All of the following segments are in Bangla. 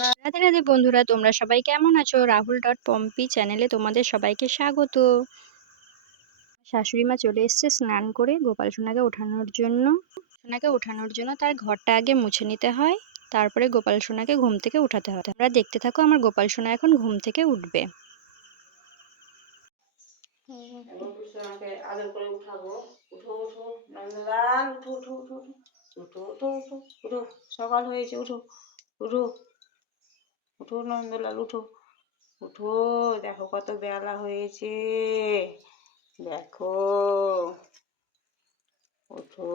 রাধে রাধে বন্ধুরা, তোমরা সবাই কেমন আছো? রাহুল ডট পম্পি চ্যানেলে তোমাদের সবাইকে স্বাগত। শাশুড়ি মা চলে এসছে স্নান করে গোপাল সোনাকে ওঠানোর জন্য তার ঘরটা আগে মুছে নিতে হয়, তারপরে গোপাল সোনাকে ঘুম থেকে উঠাতে হয়। তোমরা দেখতে থাকো, আমার গোপাল সোনা এখন ঘুম থেকে উঠবে। আদর করে উঠাবো। উঠো উঠো নন্দলাল, উঠো উঠো উঠো উঠো উঠো উঠো উঠো, সকাল হয়েছে, উঠো উঠো উঠো নন্দলাল, উঠো উঠো, দেখো কত বেলা হয়েছে, দেখো উঠো।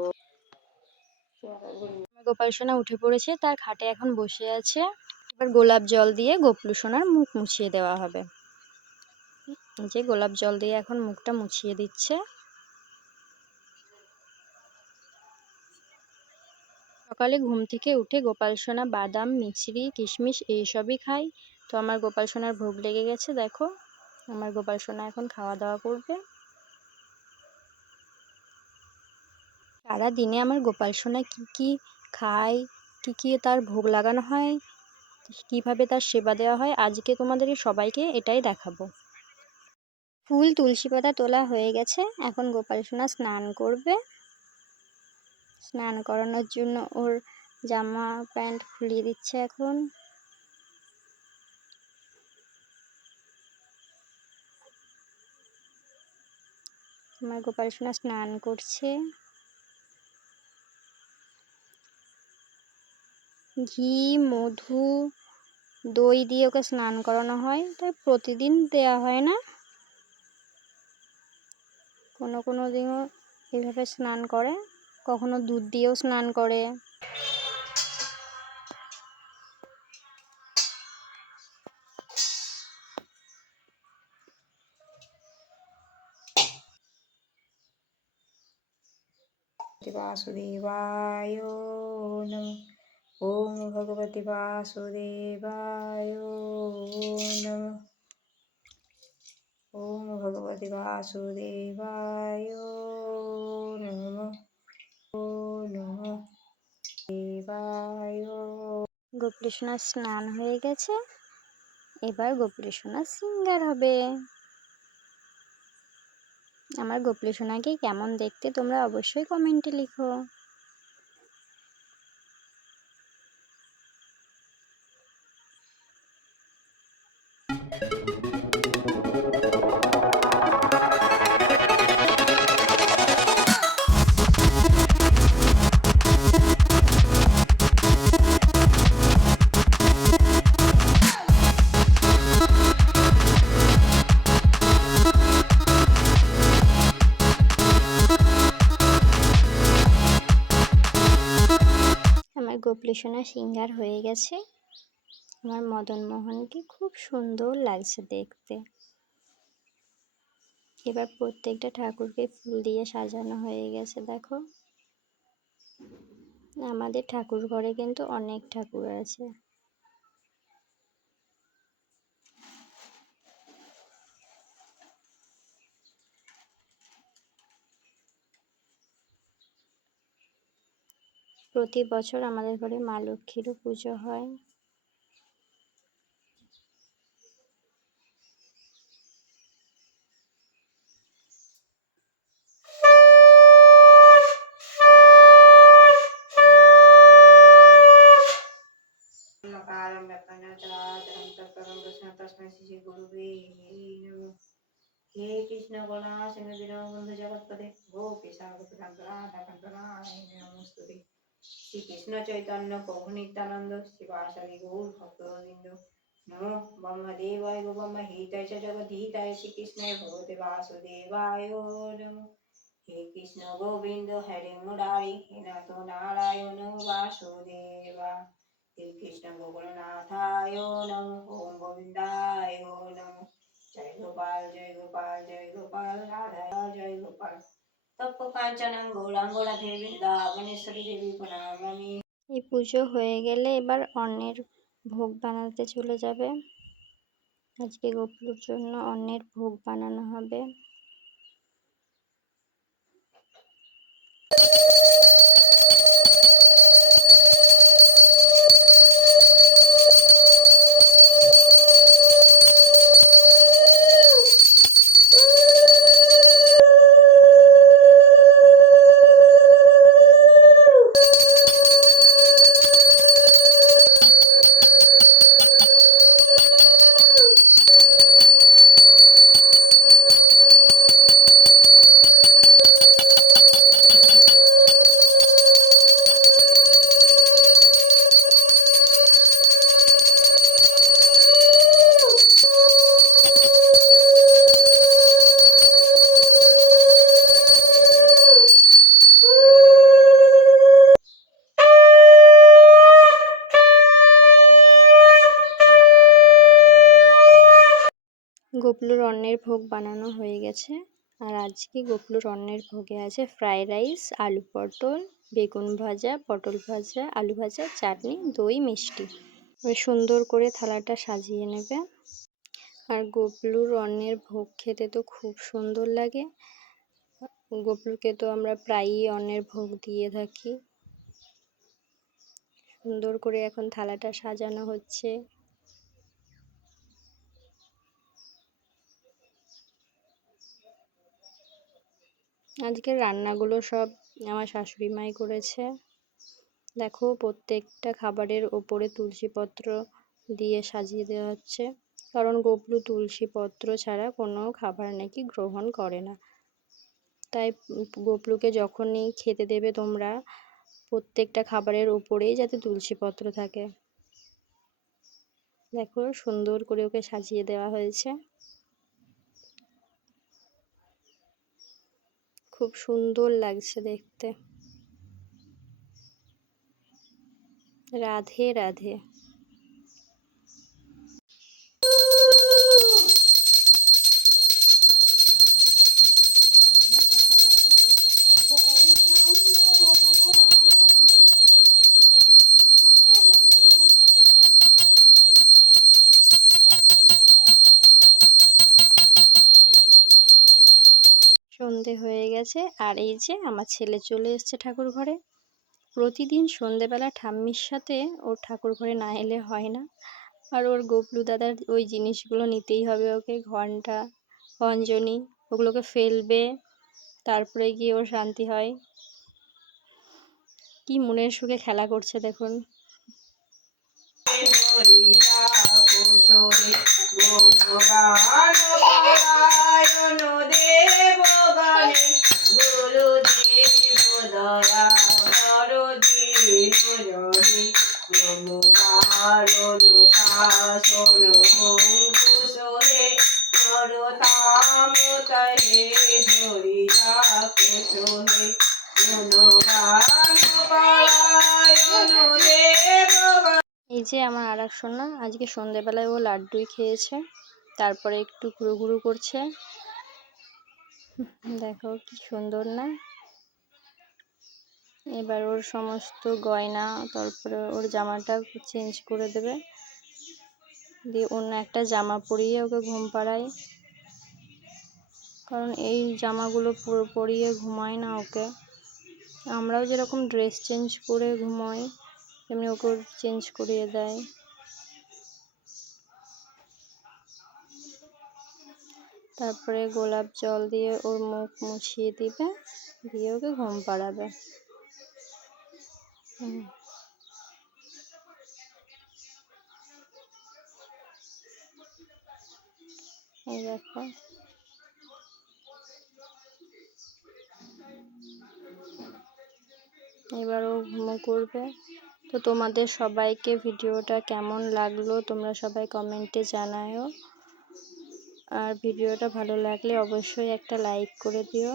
গোপাল সোনা উঠে পড়েছে, তার খাটে এখন বসে আছে। এবার গোলাপ জল দিয়ে গোপলু সোনার মুখ মুছিয়ে দেওয়া হবে। যে গোলাপ জল দিয়ে এখন মুখটা মুছিয়ে দিচ্ছে। সকালে ঘুম থেকে উঠে গোপাল সোনা বাদাম, মিছরি, কিশমিশ এইসবই খায়। তো আমার গোপাল সোনার ভোগ লেগে গেছে, দেখো আমার গোপাল সোনা এখন খাওয়া দাওয়া করবে। সারা দিনে আমার গোপাল সোনা কি কি খায়, কি তার ভোগ লাগানো হয়, কিভাবে তার সেবা দেওয়া হয়, আজকে তোমাদের সবাইকে এটাই দেখাবো। ফুল তুলসী পাতা তোলা হয়ে গেছে, এখন গোপাল সোনা স্নান করবে। স্নান করানোর জন্য ওর জামা প্যান্ট খুলিয়ে দিচ্ছে এখন। আমার গোপাল সোনা স্নান করছে। ঘি, মধু, দই দিয়ে ওকে স্নান করানো হয়, তাই প্রতিদিন দেওয়া হয় না, কোনো দিনও এইভাবে স্নান করে, কখনো দুধ দিয়েও স্নান করে। বাসুদেবায় নমঃ। ওম ভগবতে বাসুদেবায় নমঃ। ওম ভগবতে বাসুদেবায় নমঃ। নমঃ দেবায়। গোপাল সোনার স্নান হয়ে গেছে, এবার গোপাল সোনার সিঙ্গার হবে। আমার গোপাল সোনাকে কেমন দেখতে তোমরা অবশ্যই কমেন্টে লিখো। আমার গোপাল সোনার সিঙ্গার হয়ে গেছে, আমার মদন মোহনকে খুব সুন্দর লাগছে দেখতে। এবার প্রত্যেকটা ঠাকুরকে ফুল দিয়ে সাজানো হয়ে গেছে, দেখো আমাদের ঠাকুর ঘরে কিন্তু অনেক ঠাকুর আছে। প্রতি বছর আমাদের ঘরে মা লক্ষ্মীরও পুজো হয়। হে কৃষ্ণ করুণা সিন্ধু দীনবন্ধু জগৎপতে গোপীশাস্তুতে শ্রীকৃষ্ণ চৈতন্য প্রভু নিত্যানন্দ শিবাসাদি গৌর ভক্তবৃন্দ নমো ব্রহ্মদেবায় গো ব্রহ্মহিতায় চ জগদ্ধিতায় শ্রীকৃষ্ণায় ভগবতে বাসুদেবায় নমঃ। হে কৃষ্ণ গোবিন্দ হরে মুরারি হে নাথ নারায়ণ বাসুদেবা। হে কৃষ্ণ গোকুলনাথায় নমঃ। ওম গোবিন্দায় নমঃ। জয় গোপাল জয় গোপাল জয় গোপাল রাধা জয় গোপাল। তপ্ত কাঞ্চনং গৌরাঙ্গ রাধে বৃন্দাবনেশ্বরী দেবী প্রণামামি। এই পুজো হয়ে গেলে এবার অন্নের ভোগ বানাতে চলে যাবে। আজকে গোপুর জন্য অন্নের ভোগ বানানো হবে। গোপলুর অন্নের ভোগ বানানো হয়ে গেছে। আর আজকে গোপলুর অন্নের ভোগে আছে ফ্রাইড রাইস, আলু পটল, বেগুন ভাজা, পটল ভাজা, আলু ভাজা, চাটনি, দই, মিষ্টি। সুন্দর করে থালাটা সাজিয়ে নেবে। আর গোপলুর অন্নের ভোগ খেতে তো খুব সুন্দর লাগে। গোপলুকে তো আমরা প্রায়ই অন্নের ভোগ দিয়ে থাকি। সুন্দর করে এখন থালাটা সাজানো হচ্ছে। আজকের রান্নাগুলো সব আমার শাশুড়ি মাই করেছে। দেখো, প্রত্যেকটা খাবারের ওপরে তুলসী পত্র দিয়ে সাজিয়ে দেওয়া হচ্ছে, কারণ গোপলু তুলসী পত্র ছাড়া কোনো খাবার নাকি গ্রহণ করে না। তাই গোপলুকে যখনই খেতে দেবে তোমরা, প্রত্যেকটা খাবারের ওপরেই যাতে তুলসী পত্র থাকে। দেখো, সুন্দর করে ওকে সাজিয়ে দেওয়া হয়েছে। খুব সুন্দর লাগছে দেখতে। রাধে রাধে। সন্ধে হয়ে গেছে, আর এই যে আমার ছেলে চলে এসছে ঠাকুর ঘরে। প্রতিদিন সন্ধেবেলা ঠাম্মির সাথে ওর ঠাকুর ঘরে না এলে হয় না। আর ওর গোপলু দাদার ওই জিনিসগুলো নিতেই হবে ওকে, ঘন্টা, খঞ্জনি, ওগুলোকে ফেলবে, তারপরে গিয়ে ওর শান্তি হয়। কি মনের সুখে খেলা করছে দেখুন। এই যে আমার আর এক সোনা, আজকে সন্ধেবেলায় ও লাড্ডুই খেয়েছে, তারপরে একটু ঘুরু ঘুরু করছে। দেখো কি সুন্দর না। এবার ওর সমস্ত গয়না, তারপরে ওর জামাটা চেঞ্জ করে দেবে, দিয়ে অন্য একটা জামা পরিয়ে ওকে ঘুম পাড়ায়, কারণ এই জামাগুলো পুরো পরিয়ে ঘুমায় না ওকে। আমরাও যেরকম ড্রেস চেঞ্জ করে ঘুমাই, তেমনি ওকে চেঞ্জ করিয়ে দেয়। তারপরে গোলাপ জল দিয়ে ওর মুখ মুছিয়ে দিবে, দিয়ে ওকে ঘুম পাড়াবে। এই দেখো, এবার ও ঘুমো করবে। তো তোমাদের সবাইকে ভিডিওটা কেমন লাগলো তোমরা সবাই কমেন্টে জানাও। আর ভিডিওটা ভালো লাগলে অবশ্যই একটা লাইক করে দিও।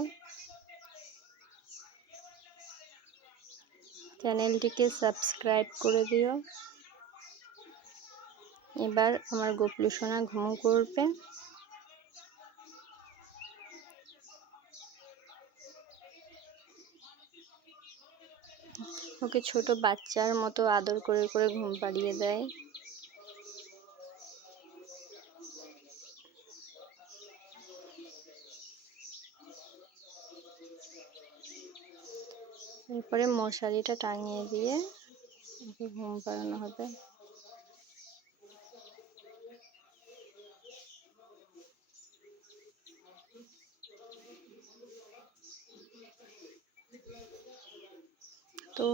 চ্যানেলটিকে সাবস্ক্রাইব করে দিও। এবার আমার গোপলু সোনা ঘুমো করবে। ওকে ছোট বাচ্চার মতো আদর করে করে ঘুম পাড়িয়ে দেয়। এরপরে মশারিটা টাঙিয়ে দিয়ে ওকে ঘুম পাড়ানো হবে। তো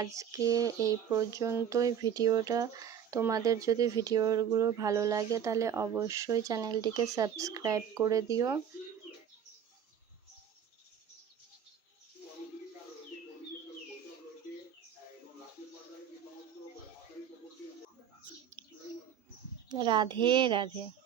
আজকে এই পর্যন্তই ভিডিওটা। তোমাদের যদি ভিডিওগুলো ভালো লাগে তাহলে অবশ্যই চ্যানেলটিকে সাবস্ক্রাইব করে দিও। রাধে রাধে।